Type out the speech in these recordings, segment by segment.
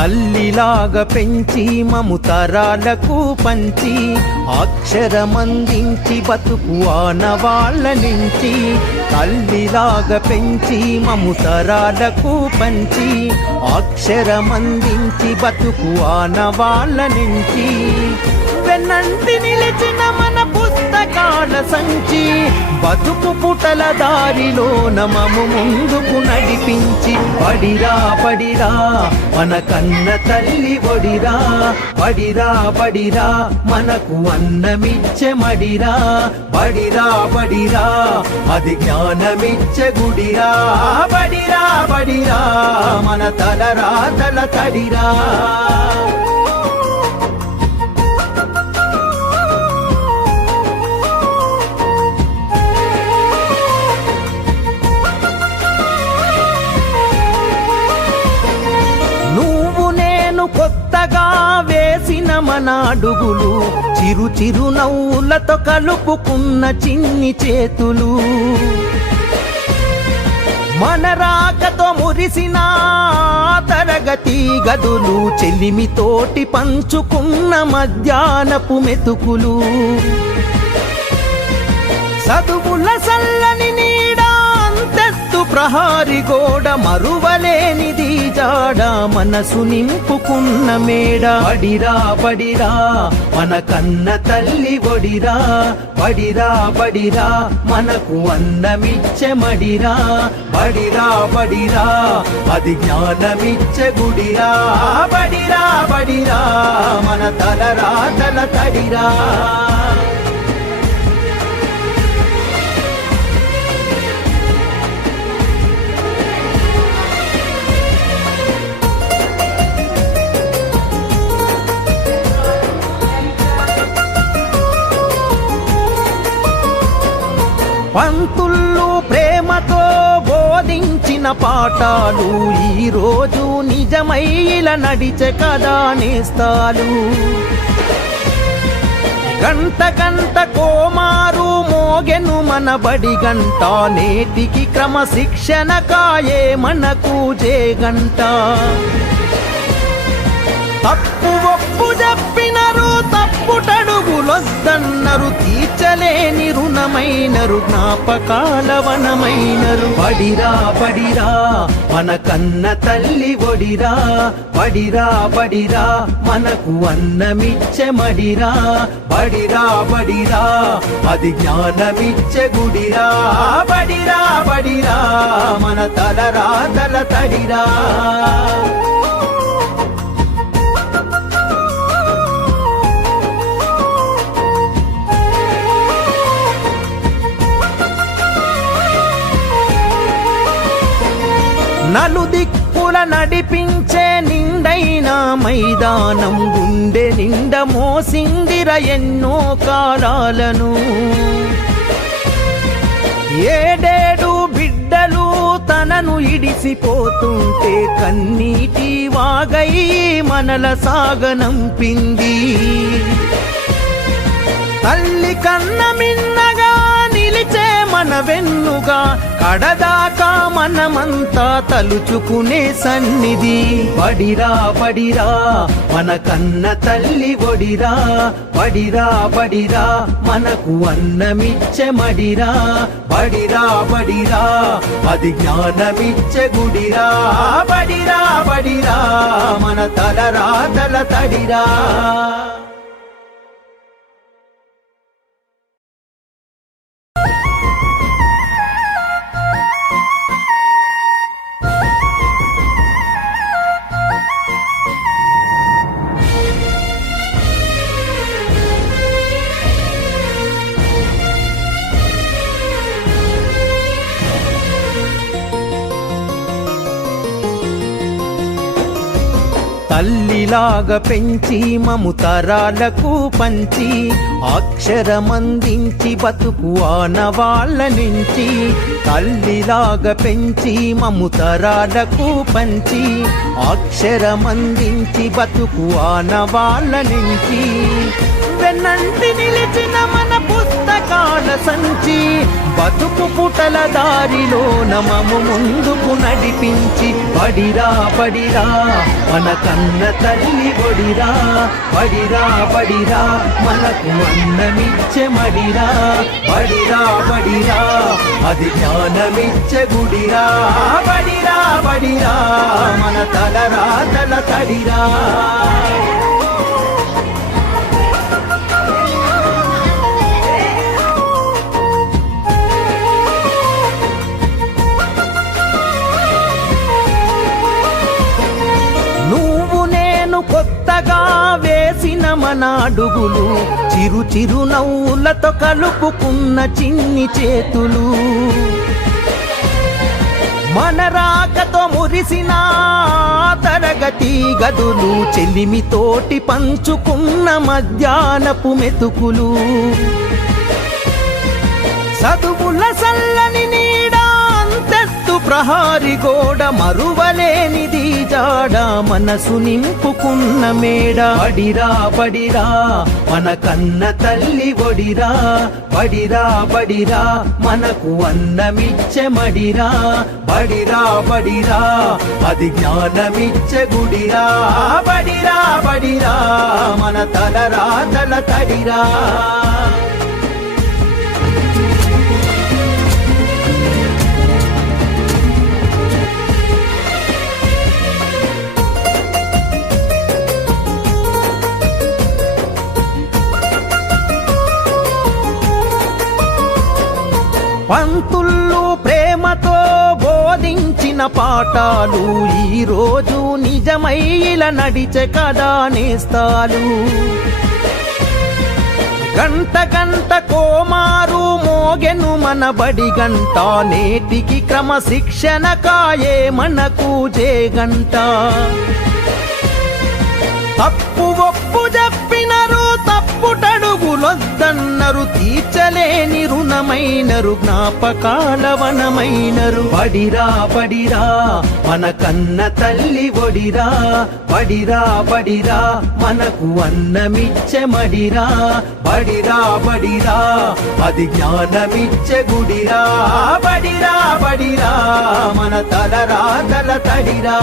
తల్లిలాగా పెంచి మము తరాలకు పంచి అక్షరమందించి బతుకు ఆనవాళ్ళ నుంచి. తల్లిలాగా పెంచి మము తరాలకు పంచి అక్షరమందించి బతుకు ఆనవాళ్ళ నుంచి. వెన్నంటి నిలిచిన మన పుస్తకాల సంచి బతుకు పుటల దారిలో నమము ముందుకు నడిపించి. బడిరా బడిరా మన కన్న తల్లి ఒడిరా, బడిరా బడిరా మనకు అన్నమిచ్చే మడిరా. బడిరా బడిరా అది జ్ఞానమిచ్చే గుడిరా. బడిరా బడిరా మన తలరాతల తడిరా. కొత్తగా వేసిన మన అడుగులు చిరు చిరు నవ్వులతో కలుపుకున్న చిన్ని చేతులు. మన రాకతో మురిసిన తరగతి గదులు చెలిమితోటి పంచుకున్న మధ్యాహ్నపు మెతుకులు. చదువుల సల్లని నీడ అంతెత్తు ప్రహారి గోడ మరువలేనిది జాడ మనసు నింపుకున్న మేడ. బడిరా బడిరా మన కన్న తల్లి ఒడిరా, బడిరా బడిరా మనకు అన్నమిచ్చే మడిరా. బడిరా బడిరా అది జ్ఞానమిచ్చే గుడిరా. బడిరా బడిరా మన తలరాతల తడిరా. పంతుళ్ళు ప్రేమతో బోధించిన పాఠాలు ఈరోజు నిజమై ఇలా నడిచే కదా నేస్తాలు. గంట గంట కోమారు మోగెను మన బడి గంట, నేటికి క్రమశిక్షణ కాయే మనకు జేగంట. తప్పు ఒప్పు చెప్పినరు తప్పుటడుగులొద్దన్నరు, తీర్చలేని రుణమైనరు జ్ఞాపకాల వనమైనరు. బడిరా బడిరా మన కన్న తల్లి ఒడిరా, బడిరా బడిరా మనకు అన్నమిచ్చే మడిరా. బడిరా బడిరా అది జ్ఞానమిచ్చే గుడిరా. బడిరా బడిరా మన తలరాతల తడిరా. నలుదిక్కుల నడిపించే నిండైన మైదానం, గుండె నిండ మోసిందిర ఎన్నో కాలాలను. ఏడేడు బిడ్డలు తనను ఇడిసిపోతుంటే కన్నీటి వాగై మనల సాగనంపింది. తల్లి కన్న మిన్నగా నిలిచే మన వెన్నుగా, కడదాకా మనమంతా తలుచుకునే సన్నిధి. బడిరా బడిరా మన కన్న తల్లి ఒడిరా, బడిరా బడిరా మనకు అన్నమిచ్చే మడిరా. బడిరా బడిరా అది జ్ఞానమిచ్చే గుడిరా. బడిరా బడిరా మన తలరాతల తడిరా. తల్లిలాగా పెంచి మము తరాలకు పంచి అక్షరమందించి బతుకు ఆనవాళ్ళ నుంచి. తల్లిలాగా పెంచి మము తరాలకు పంచి అక్షరమందించి బతుకు ఆనవాళ్ళ నుంచి. వెన్నంటి నిలిచిన మన పుస్తక పథకాల సంచి బతుకు పుటల దారిలో నమము ముందుకు నడిపించి బడిరా బడిరా మన కన్న తల్లి బడిరా బడిరా బడిరా మనకు అన్నమిచ్చే మడిరా బడిరా బడిరా అది జ్ఞానమిచ్చే గుడిరా బడిరా బడిరా మన తలరా తల తడిరా. కొత్తగా వేసిన మన అడుగులు చిరు చిరు నవ్వులతో కలుపుకున్న చిన్ని చేతులు మన రాకతో మురిసిన తరగతి గదులు చెలిమితోటి పంచుకున్న మధ్యాహ్నపు మెతుకులు చదువుల సల్లని నీడా అంతెత్తు ప్రహారి గోడ మరువలేనిది జాడ మనసు నింపుకున్న మేడ బడిరా బడిరా మన కన్న తల్లి ఒడిరా బడిరా బడిరా మనకు అన్నమిచ్చే మడిరా బడిరా బడిరా అది జ్ఞానమిచ్చే గుడిరా బడిరా బడిరా మన తలరా తల తడిరా. పంతుళ్ళు ప్రేమతో బోధించిన పాఠాలు ఈరోజు నిజమై ఇలా నడిచే కదా నేస్తాలు గంట గంట కోమారు మోగెను మన బడి గంట నేటికి క్రమశిక్షణ కాయే మనకు జేగంట తప్పు ఒప్పు చెప్పినరు తప్పుటడుగులొద్దన్నరు తీర్చలేని రుణమైనరు జ్ఞాపకాల వనమైనరు బడిరా బడిరా మన కన్న తల్లి ఒడిరా బడిరా బడిరా మనకు అన్నమిచ్చే మడిరా బడిరా బడిరా అది జ్ఞానమిచ్చే గుడిరా బడిరా బడిరా మన తలరా తల తడిరా.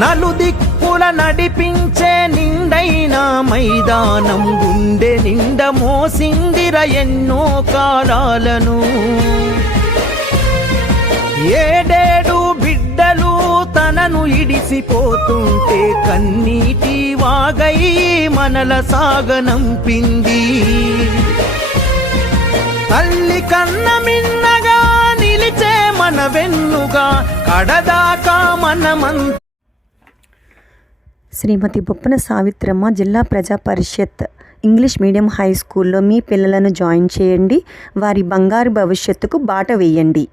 నలుదిక్కుల నడిపించే నిండైన మైదానం గుండె నిండ మోసిందిర ఎన్నో కాలాలను ఏడేడు బిడ్డలు తనను ఇడిసిపోతుంటే కన్నీటి వాగై మనల సాగనంపింది తల్లి కన్న మిన్నగా నిలిచే మన వెన్నుగా కడదాకా మనమంత. శ్రీమతి బొప్పన సావిత్రమ్మ జిల్లా ప్రజా పరిషత్ ఇంగ్లీష్ మీడియం హై స్కూల్లో మీ పిల్లలను జాయిన్ చేయండి. వారి బంగారు భవిష్యత్తుకు బాట వేయండి.